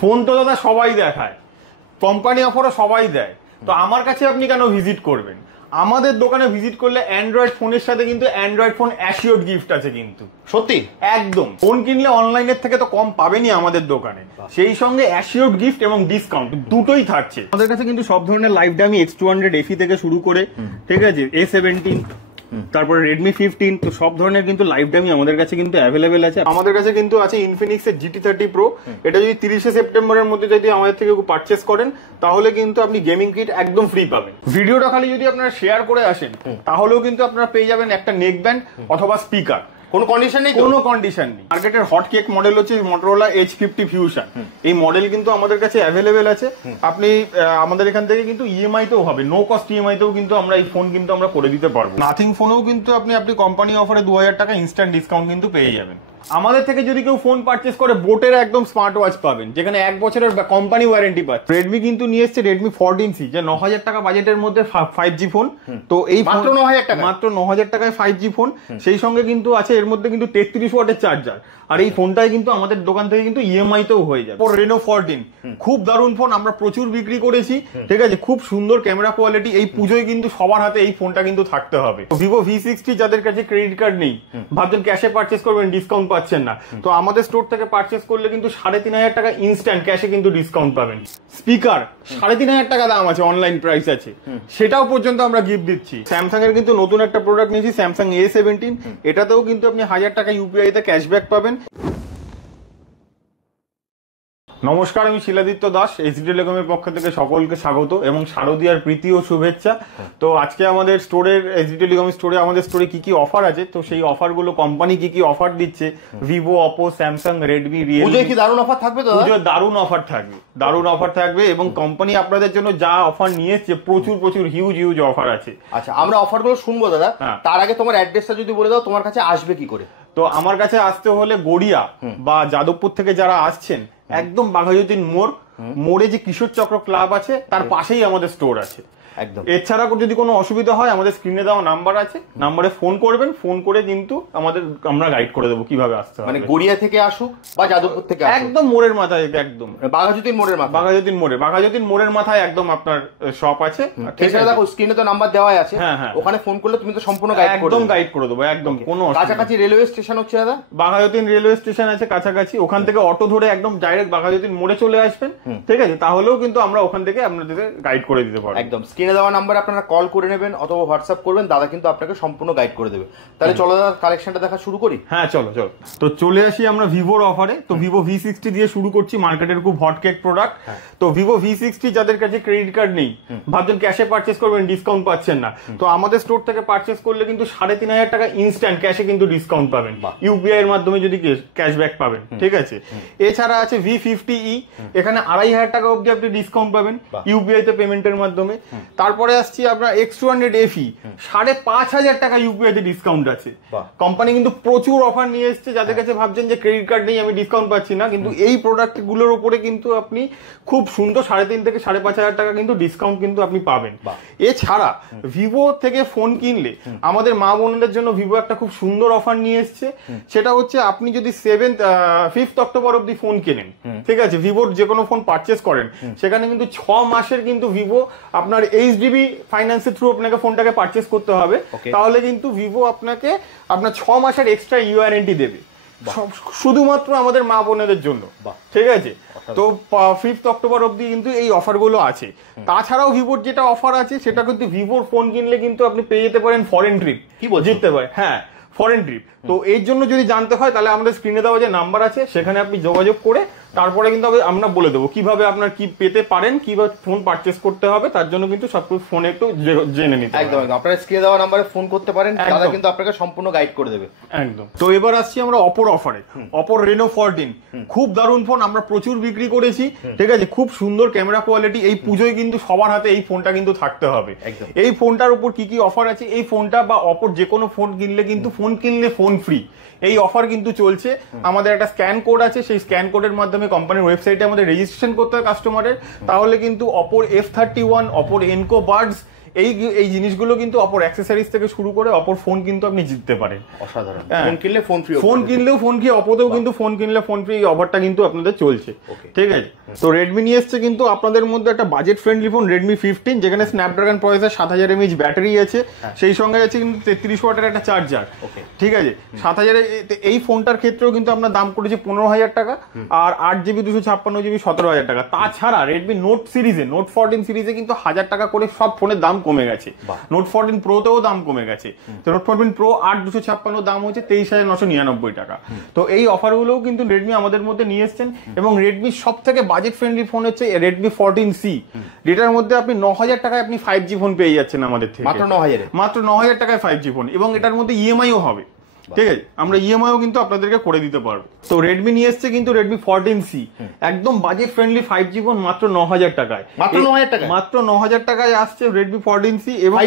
Phone তো দাদা সবাই দেখায়, কোম্পানি অফারও সবাই দেয়, তো আমার কাছে আপনি কেন ভিজিট করবেন? আমাদের দোকানে ভিজিট করলে অ্যান্ড্রয়েড ফোনের সাথে কিন্তু অ্যান্ড্রয়েড ফোন অ্যাসিওর্ড গিফট আছে। কিন্তু সত্যি একদম ফোন কিনলে অনলাইনের থেকে তো কম পাবেনই আমাদের দোকানে, সেই সঙ্গে অ্যাসিওর্ড গিফট এবং ডিসকাউন্ট দুটোই থাকছে। আমাদের কাছে কিন্তু সব ধরনের লাইফ দামি X200 FE থেকে শুরু করে, ঠিক আছে, A17, তারপরে Redmi 15, তো সব ধরনের কিন্তু লাইফ দামি আমাদের কাছে কিন্তু অ্যাভেলেবেল আছে। আমাদের কাছে কিন্তু আছে ইনফিনিক্সের GT30 Pro। এটা যদি 30শে সেপ্টেম্বরের মধ্যে যদি আমাদের থেকে পারচেস করেন তাহলে কিন্তু আপনি গেমিং কিট একদম ফ্রি পাবেন। ভিডিওটা খালি যদি আপনারা শেয়ার করে আসেন তাহলেও কিন্তু আপনারা পেয়ে যাবেন একটা নেক ব্যান্ড অথবা স্পিকার। কোনো কন্ডিশন নেই, কোনো কন্ডিশন নেই। মার্কেটের হট কেক মডেল হচ্ছে Motorola H50 Fusion। এই মডেল কিন্তু আমাদের কাছে অ্যাভেলেবেল আছে। আপনি আমাদের এখান থেকে কিন্তু ইএমআই তেও হবে, নো কস্ট ইএমআই তেও কিন্তু আমরা এই ফোন কিন্তু আমরা করে দিতে পারবো। নাথিং ফোনেও কিন্তু আপনি কোম্পানি অফারে 2000 টাকা ইনস্ট্যান্ট ডিসকাউন্ট কিন্তু পেয়ে যাবেন। আমাদের থেকে যদি কেউ ফোন পারচেস করে বোটের একদম স্মার্ট ওয়াচ পাবেন, যেখানে 1 বছরের কোম্পানি ওয়ারেন্টি পাচ্ছে। রেডমি কিন্তু নিয়ে এসছে Redmi 14C, যে 9000 টাকা বাজেটের মধ্যে 5G ফোন। তো এই মাত্র 9000 টাকা, মাত্র 9000 টাকায় 5G ফোন। সেই সঙ্গে কিন্তু আছে এর মধ্যে কিন্তু 33 ওয়াটের চার্জার। আর এই ফোনটাই কিন্তু আমাদের দোকান থেকে কিন্তু ইএমআই তেও হয়ে যাবে। Reno 14 খুব দারুণ ফোন, আমরা প্রচুর বিক্রি করেছি, ঠিক আছে, খুব সুন্দর ক্যামেরা কোয়ালিটি। এই পুজোয় কিন্তু সবার হাতে এই ফোনটা কিন্তু থাকতে হবে। Vivo V60, যাদের কাছে ক্রেডিট কার্ড নেই, ভাবছেন ক্যাশে পারচেস করবেন, ডিসকাউন্ট পাচ্ছেন না, তো আমাদের স্টোর থেকে পারচেস করলে কিন্তু 3500 টাকা ইনস্ট্যান্ট ক্যাশে কিন্তু ডিসকাউন্ট পাবেন। স্পিকার 3500 টাকা দাম আছে, অনলাইন প্রাইস আছে, সেটাও পর্যন্ত আমরা গিফট দিচ্ছি। স্যামসাং এর কিন্তু নতুন একটা প্রোডাক্ট নিয়েছি, Samsung A17। এটাতেও কিন্তু আপনি 1000 টাকা ইউপিআই তে ক্যাশব্যাক পাবেন। নমস্কার, আমি শিলাদিত্য দাস, এইচডি টেলিকমের পক্ষ থেকে সকলকে স্বাগত এবং শারদীয়ার প্রীতি ও শুভেচ্ছা। তো আজকে আমাদের স্টোরের, এইচডি টেলিকম স্টোরে আমাদের স্টোরে কি কি অফার আছে, তো সেই অফারগুলো কোম্পানি কি কি অফার দিচ্ছে, Vivo, Oppo, Samsung, Redmi, Realme, কি দারুণ অফার থাকবে? তো দারুণ অফার থাকবে, দারুণ অফার থাকবে। এবং কোম্পানি আপনাদের জন্য যা অফার নিয়ে এসছে, প্রচুর হিউজ অফার আছে। আচ্ছা, আমরা অফারগুলো শুনবো দাদা, তার আগে তোমার অ্যাড্রেসটা যদি বলে দাও, তোমার কাছে আসবে কি করে? তো আমার কাছে আসতে হলে গড়িয়া বা যাদবপুর থেকে যারা আসছেন, একদম বাঘাযতীন মোড়ে যে কিশোর চক্র ক্লাব আছে তার পাশেই আমাদের স্টোর আছে একদম। এছাড়া যদি কোনো অসুবিধা হয়, আমাদের স্ক্রিনে দেওয়া নাম্বার আছে, নাম্বারে ফোন করবেন, ফোন করে কিন্তু আমরা গাইড করে দেবো কিভাবে আসতে হবে। মানে গড়িয়া থেকে আসুক বা যাদবপুর থেকে আসুক, একদম মোড়ের মাথায়, একদম বাঘাযতীন মোড়ের মাথায় একদম আপনার শপ আছে। এছাড়া দেখো স্ক্রিনে তো নাম্বার দেওয়াই আছে, ওখানে ফোন করলে তুমি তো সম্পূর্ণ গাইড করে দেবো একদম। কোনো কাছাকাছি রেলওয়ে স্টেশন হচ্ছে দাদা, বাঘাযতীন রেলওয়ে স্টেশন আছে কাছাকাছি, ওখান থেকে অটো ধরে একদম ডাইরেক্ট বাঘাযতীন মোড়ে চলে আসবেন, ঠিক আছে, তাহলেও কিন্তু আমরা ওখান থেকে আপনাদের গাইড করে দিতে পারবো। একদম স্ক্রিনে দেওয়া নাম্বারে আপনারা কল করে নেবেন অথবা হোয়াটসঅ্যাপ করবেন, দাদা কিন্তু আপনাকে সম্পূর্ণ গাইড করে দেবে। তাহলে চলো দাদা, কালেকশনটা দেখা শুরু করি। হ্যাঁ চলো। তো চলে আসি আমরা ভিভোর অফারে। তো ভিভো V60 দিয়ে শুরু করছি, মার্কেটের খুব হট কেক প্রোডাক্ট। তো ভিভো V60, যাদের কাছে ক্রেডিট কার্ড নেই, ভাবছেন ক্যাশে পারচেস করবেন, ডিসকাউন্ট পাচ্ছেন না, তো আমাদের স্টোর থেকে পারচেস করলে কিন্তু 3500 টাকা ইনস্ট্যান্ট ক্যাশে কিন্তু ডিসকাউন্ট পাবেন, ইউপিআই এর মাধ্যমে যদি ক্যাশব্যাক পাবেন, ঠিক আছে। এছাড়া আছে V50E, এখানে 2500 টাকা অবধি আপনি ডিসকাউন্ট পাবেন ইউপিআই তে পেমেন্টের মাধ্যমে। তারপরে আসছি আপনার X200 FE, 5500 টাকা ইউপিআই তে ডিসকাউন্ট আছে। কোম্পানি কিন্তু প্রচুর অফার নিয়ে এসছে, যাদের কাছে ভাবছেন যে ক্রেডিট কার্ড নেই, আমি ডিসকাউন্ট পাচ্ছি না, কিন্তু এই প্রোডাক্ট গুলোর উপরে কিন্তু আপনি খুব সুন্দর 3500 থেকে 5500 টাকা কিন্তু ডিসকাউন্ট কিন্তু আপনি পাবেন। এছাড়া ভিভো থেকে ফোন কিনলে আমাদের মা বোনদের জন্য ভিভো একটা খুব সুন্দর অফার নিয়ে এসছে, সেটা হচ্ছে আপনি যদি 5th অক্টোবর অব্দি ফোন কেনেন, ঠিক আছে, ভিভোর যে কোনো ফোন পারচেস করেন, সেখানে কিন্তু 6 মাসের কিন্তু ভিভো আপনার এইচডিবি ফাইন্যান্সের থ্রু আপনাকে ফোনটাকে পারচেস করতে হবে, তাহলে কিন্তু ভিভো আপনাকে আপনার 6 মাসের এক্সট্রা ওয়ারেন্টি দেবে, শুধুমাত্র আমাদের মা বোনেদের জন্য, ঠিক আছে। তো 5th অক্টোবর অব্দি কিন্তু এই অফারগুলো আছে। তাছাড়াও ভিভোর যেটা অফার আছে, সেটা কিন্তু ভিভোর ফোন কিনলে কিন্তু আপনি পেয়ে যেতে পারেন ফরেন ট্রিপ, জিততে পারেন, হ্যাঁ ফরেন ট্রিপ। তো এর জন্য যদি জানতে হয়, তাহলে আমাদের স্ক্রিনে দেওয়া যে নাম্বার আছে, সেখানে আপনি যোগাযোগ করে তারপরে কিন্তু আমরা বলে দেবো কিভাবে আপনার কি পেতে পারেন, কিভাবে ফোন পারচেস করতে হবে, তার জন্য কিন্তু সবকিছু ফোনে একটু জেনে নিতে হবে। একদম আপনারা স্ক্রিনে দেওয়া নাম্বারে ফোন করতে পারেন, দাদা কিন্তু আপনাকে সম্পূর্ণ গাইড করে দেবে একদম। তো এবার আসছি আমরা অপোর অফারে। অপোর Reno 14 খুব দারুণ ফোন, আমরা প্রচুর বিক্রি করেছি, ঠিক আছে, খুব সুন্দর ক্যামেরা কোয়ালিটি। এই পুজোয় কিন্তু সবার হাতে এই ফোনটা কিন্তু থাকতে হবে। এই ফোনটার উপর কি কি অফার আছে, এই ফোনটা বা অপোর যে কোনো ফোন কিনলে কিন্তু ফোন ফ্রি, এই অফার কিন্তু চলছে। আমাদের একটা স্ক্যান কোড আছে, সেই স্ক্যান কোডের মাধ্যমে কোম্পানির ওয়েবসাইটে আমাদের রেজিস্ট্রেশন করতে হয় কাস্টমারের, তাহলে কিন্তু অপোর F31, অপোর এনকো বাডস, এই এই জিনিসগুলো কিন্তু অপর অ্যাক্সেসরিজ থেকে শুরু করে অপর ফোন কিন্তু আপনি জিততে পারেন। অসাধারণ। ফোন কিনলে ফোন ফ্রি, ফোন কিনলেও ফোন ফ্রি, অপোতেও কিন্তু ফোন কিনলে ফোন ফ্রি, এই অফারটা কিন্তু আপনাদের চলছে। ঠিক আছে, তো রেডমি নিয়ে এসছে কিন্তু আপনাদের মধ্যে একটা বাজেট ফ্রেন্ডলি ফোন রেডমি 15, যেখানে স্ন্যাপড্রাগন প্রসেসর 7000 mAh ব্যাটারি আছে, সেই সঙ্গে আছে কিন্তু 33 ওয়াটের একটা চার্জার। ঠিক আছে, 7000 এই ফোনটার ক্ষেত্রেও কিন্তু আপনার দাম পড়েছে 15000 টাকা, আর 8GB 256GB 17000 টাকা। তাছাড়া রেডমি নোট সিরিজে, নোট 14 সিরিজে কিন্তু 1000 টাকা করে সব ফোনের দাম কমে গেছে। নোট 14 প্রোতেও দাম কমে গেছে। তো নোট 14 প্রো 8/256 দাম হচ্ছে 23999 টাকা। তো এই অফারগুলোও কিন্তু রেডমি আমাদের মধ্যে নিয়ে এসছেন। এবং রেডমি সব থেকে বাজেট ফ্রেন্ডলি ফোন হচ্ছে রেডমি 14C, যেটার মধ্যে আপনি 9000 টাকায় আপনি 5G ফোন পেয়ে যাচ্ছেন আমাদের থেকে, মাত্র 9000 টাকায় 5G ফোন, এবং এটার মধ্যে ইএমআইও হবে। ঠিক আছে, আমরা ইএমআইও কিন্তু আপনাদেরকে করে দিতে পারবো। তো রেডমি নিয়ে এসছে কিন্তু রেডমি 14C, একদম বাজেট ফ্রেন্ডলি 5G ফোন মাত্র 9000 টাকায়, মাত্র 9000 টাকায় আসছে রেডমি 14C এবং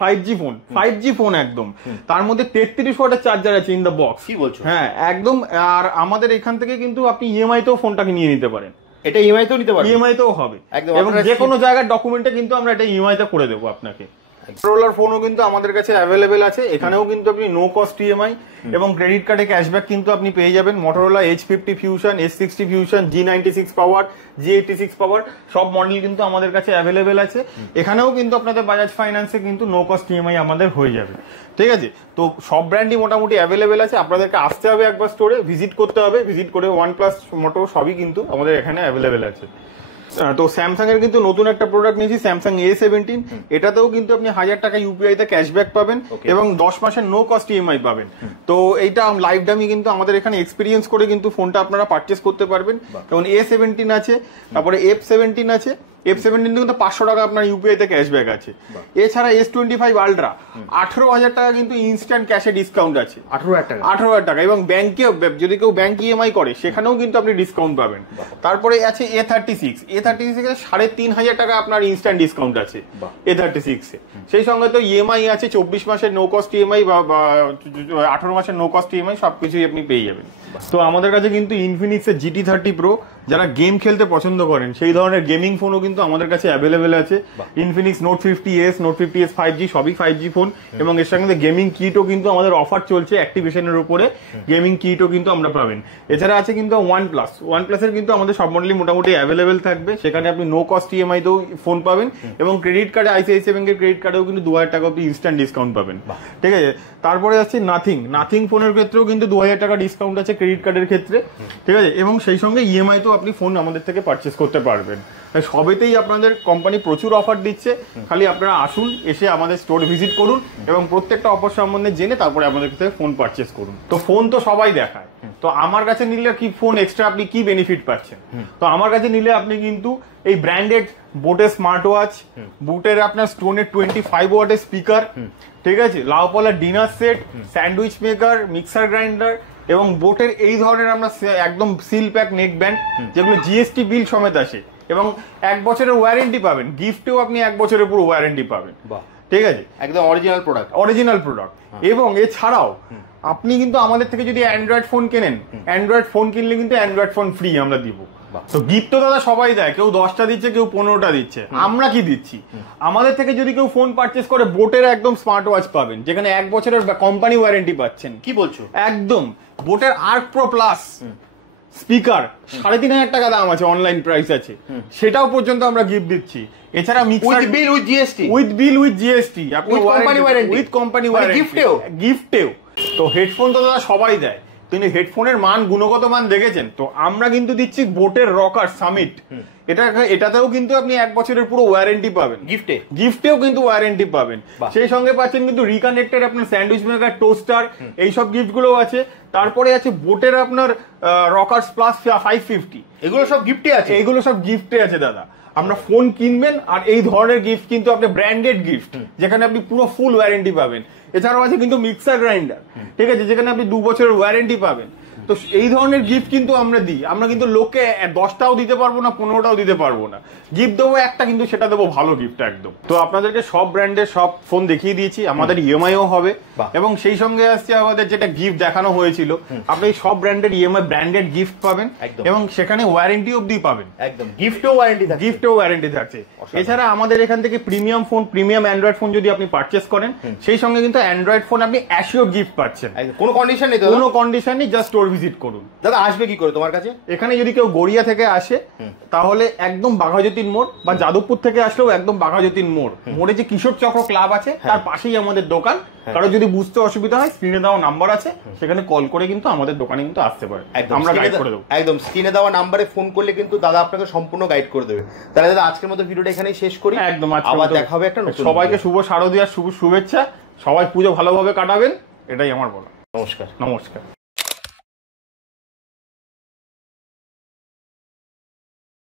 5G ফোন, 5G ফোন একদম। তার মধ্যে 33 ওয়াটের চার্জার আছে ইন দ্য বক্স। কি বলছো? হ্যাঁ একদম। আর আমাদের এখান থেকে কিন্তু আপনি ইএমআই তেও ফোনটাকে নিয়ে নিতে পারেন। এটা ইএমআই তেও নিতে পারবেন, ইএমআই তেও হবে, এবং যে কোনো জায়গার ডকুমেন্টে কিন্তু আমরা এটা ইএমআই তে করে দেবো আপনাকে। মটোরোলার ফোনও কিন্তু আমাদের কাছে অ্যাভেলেবেল আছে, এখানেও কিন্তু আপনি নো কস্ট ইএমআই এবং ক্রেডিট কার্ডে ক্যাশব্যাক কিন্তু আপনি পেয়ে যাবেন। Motorola H50 fusion, S60 fusion, G96 পাওয়ার, G86 পাওয়ার সব মডেল কিন্তু আমাদের কাছে অ্যাভেলেবেল আছে। এখানেও কিন্তু আপনাদের বাজাজ ফাইন্যান্সে কিন্তু নো কস্ট ইএমআই আমাদের হয়ে যাবে। ঠিক আছে, তো সব ব্র্যান্ডই মোটামুটি অ্যাভেলেবেল আছে। আপনাদেরকে আসতে হবে একবার স্টোরে, ভিজিট করতে হবে, ভিজিট করে OnePlus, মোটো সবই কিন্তু আমাদের এখানে অ্যাভেলেবেল আছে। তো স্যামসাং এর কিন্তু নতুন একটা প্রোডাক্ট নিয়েছি, স্যামসাং A17, এটাতেও কিন্তু আপনি 1000 টাকা ইউপিআই তে ক্যাশব্যাক পাবেন এবং 10 মাসের নো কস্ট ইএমআই পাবেন। তো এইটা লাইভ ডামি কিন্তু আমাদের এখানে এক্সপিরিয়েন্স করে কিন্তু ফোনটা আপনারা পারচেস করতে পারবেন। যেমন A17 আছে, তারপরে F17 আছে। F17 কিন্তু 500 টাকা আপনার ইউপিআই তে ক্যাশব্যাক আছে। এছাড়া S25 আলট্রা 18000 টাকা কিন্তু ইনস্ট্যান্ট ক্যাশে ডিসকাউন্ট আছে, 18000 টাকা। এবং ব্যাংকে যদি কেউ ব্যাংক ইএমআই করে সেখানেও কিন্তু আপনি ডিসকাউন্ট পাবেন। তারপরে আছে A36 এ 3500 টাকা আপনার ইনস্ট্যান্ট ডিসকাউন্ট আছে A36 এ। সেই সঙ্গে তো ইএমআই আছে 24 মাসের নো কস্ট ইএমআই বা 18 মাসের নো কস্ট ইএমআই সবকিছুই আপনি পেয়ে যাবেন। তো আমাদের কাছে কিন্তু ইনফিনিক্সের GT30 Pro, যারা গেম খেলতে পছন্দ করেন সেই ধরনের গেমিং ফোনও কিন্তু আমাদের কাছে অ্যাভেলেবেল আছে। Infinix note 50s, note 50s 5G সবই 5G ফোন, এবং এর সঙ্গে গেমিং কিটও কিন্তু আমাদের অফার চলছে অ্যাক্টিভেশনের উপরে, গেমিং কিটও কিন্তু আমরা পাবেন। এছাড়া আছে কিন্তু OnePlus এর কিন্তু আমাদের সব মডেলই মোটামুটি অ্যাভেলেবেল থাকবে, সেখানে আপনি নো কস্ট ইএমআই তেও ফোন পাবেন, এবং ক্রেডিট কার্ডে ICICI ব্যাংকের ক্রেডিট কার্ডেও কিন্তু 2000 টাকা অব্দি ইনস্ট্যান্ট ডিসকাউন্ট পাবেন। ঠিক আছে, তারপরে আছে নাথিং ফোনের ক্ষেত্রেও কিন্তু 2000 টাকা ডিসকাউন্ট আছে ক্রেডিট কার্ডের ক্ষেত্রে। ঠিক আছে, এবং সেই সঙ্গে ইএমআই তেও আপনি ফোন আমাদের থেকে পারচেস করতে পারবেন। সবেতেই আপনাদের কোম্পানি প্রচুর অফার দিচ্ছে, খালি আপনারা আসুন, এসে আমাদের স্টোর ভিজিট করুন এবং প্রত্যেকটা অফার সম্বন্ধে জেনে তারপরে আমাদের থেকে ফোন পারচেস করুন। তো ফোন তো সবাই দেখায়, তো আমার কাছে নিলে কি ফোন এক্সট্রা আপনি কি বেনিফিট পাচ্ছেন? তো আমার কাছে নিলে আপনি কিন্তু এই ব্র্যান্ডেড বোটের স্মার্ট ওয়াচ, বুটের আপনার স্টোনের 25 ওয়াটের স্পিকার, ঠিক আছে, লাউপালার dinner set, sandwich maker, mixer grinder, এবং বোটের এই ধরনের আমরা একদম সিল প্যাক নেক ব্যান্ড, যেগুলো জিএসটি বিল সমেত আসে, এবং 1 বছরের ওয়ারেন্টি পাবেন, গিফটেও আপনি 1 বছরের পুরো ওয়ারেন্টি পাবেন। ঠিক আছে, একদম অরিজিনাল প্রোডাক্ট। এবং এছাড়াও আপনি কিন্তু আমাদের থেকে যদি অ্যান্ড্রয়েড ফোন কেনেন, অ্যান্ড্রয়েড ফোন কিনলে কিন্তু অ্যান্ড্রয়েড ফোন ফ্রি আমরা দিব। তো গিফট তো দাদা সবাই দেয়, কেউ 10টা দিচ্ছে, কেউ 15টা দিচ্ছে, আমরা কি দিচ্ছি? আমাদের থেকে যদি কেউ ফোন পারচেস করে বোটের একদম স্মার্ট ওয়াচ পাবেন, যেখানে 1 বছরের কোম্পানি ওয়ারেন্টি পাচ্ছেন। কি বলছো? একদম। বোটের আর্ক প্রো প্লাস স্পিকার 3500 টাকা দাম আছে, অনলাইন প্রাইস আছে, সেটাও পর্যন্ত আমরা গিফট দিচ্ছি। এছাড়া উইথ বিল উইথ জিএসটি আপনি উইথ কোম্পানি ওয়ারেন্টি গিফটেও। তো হেডফোন তো দাদা সবাই দেয়, কিন্তু হেডফোনের মান, গুণগত মান দেখেছেন তো? আমরা কিন্তু দিচ্ছি বোটের রকার সামিট, এটাতেও কিন্তু আপনি 1 বছরের পুরো ওয়ারেন্টি পাবেন, গিফটেও কিন্তু ওয়ারেন্টি পাবেন। সেই সঙ্গে পাচ্ছেন কিন্তু রিকানেক্টেড আপনার স্যান্ডউইচ মেকার, টোস্টার, এইসব গিফট গুলো আছে। তারপরে আছে বোটের আপনার রকার্স প্লাস 550, এগুলো সব গিফটে আছে দাদা। আমরা ফোন কিনবেন আর এই ধরনের গিফট কিন্তু আপনি ব্র্যান্ডেড গিফট, যেখানে আপনি পুরো ফুল ওয়ারেন্টি পাবেন। এছাড়াও আছে কিন্তু মিক্সার গ্রাইন্ডার, ঠিক আছে, যেখানে আপনি 2 বছরের ওয়ারেন্টি পাবেন। তো এই ধরনের গিফট কিন্তু আমরা দিই। আমরা কিন্তু লোককে 10টাও দিতে পারবো না, 15টাও দিতে পারবো না। গিফট দেবো একটা, কিন্তু সেটা দেবো ভালো গিফট একদম। তো আপনাদেরকে সব ব্র্যান্ডের সব ফোন দেখিয়ে দিয়েছি, আমাদের ইএমআইও হবে এবং সেই সঙ্গে আসছে আমাদের যেটা গিফট দেখানো হয়েছিল, আপনি সব ব্র্যান্ডের ইএমআই ব্র্যান্ডেড গিফট পাবেন এবং সেখানে ওয়ারেন্টি অবধি পাবেন। একদম গিফটেও ওয়ারেন্টি থাকছে। এছাড়া আমাদের এখান থেকে premium phone, premium Android phone যদি আপনি পারচেস করেন, সেই সঙ্গে কিন্তু অ্যান্ড্রয়েড ফোন আপনি অ্যাসিওর গিফট পাচ্ছেন। কোনো কন্ডিশন নেই, কোনো কন্ডিশন নেই, জাস্ট স্টোর ভিজিট করুন। দাদা আসবে কি করে তোমার কাছে? এখানে যদি কেউ গড়িয়া থেকে আসে তাহলে একদম বাঘাযতীন মোড়, বা যাদবপুর থেকে আসলেও একদম বাঘাযতীন মোড়ে যে কিশোর চক্র ক্লাব আছে তার পাশেই আমাদের দোকান। কারো যদি বুঝতে অসুবিধা হয়, স্ক্রিনে দেওয়া নাম্বার আছে, সেখানে কল করে কিন্তু আমাদের দোকানে কিন্তু আসতে পারে, আমরা গাইড করে দেবো। একদম স্ক্রিনে দেওয়া নাম্বারে ফোন করলে কিন্তু দাদা আপনাকে সম্পূর্ণ গাইড করে দেবে। তাহলে দাদা আজকের মতো ভিডিওটা এখানেই শেষ করি। একদম, আবার দেখা হবে একটা নতুন। সবাইকে শুভ শারদীয়ার শুভেচ্ছা, সবাই পুজো ভালোভাবে কাটাবেন, এটাই আমার বলা। নমস্কার। নমস্কার।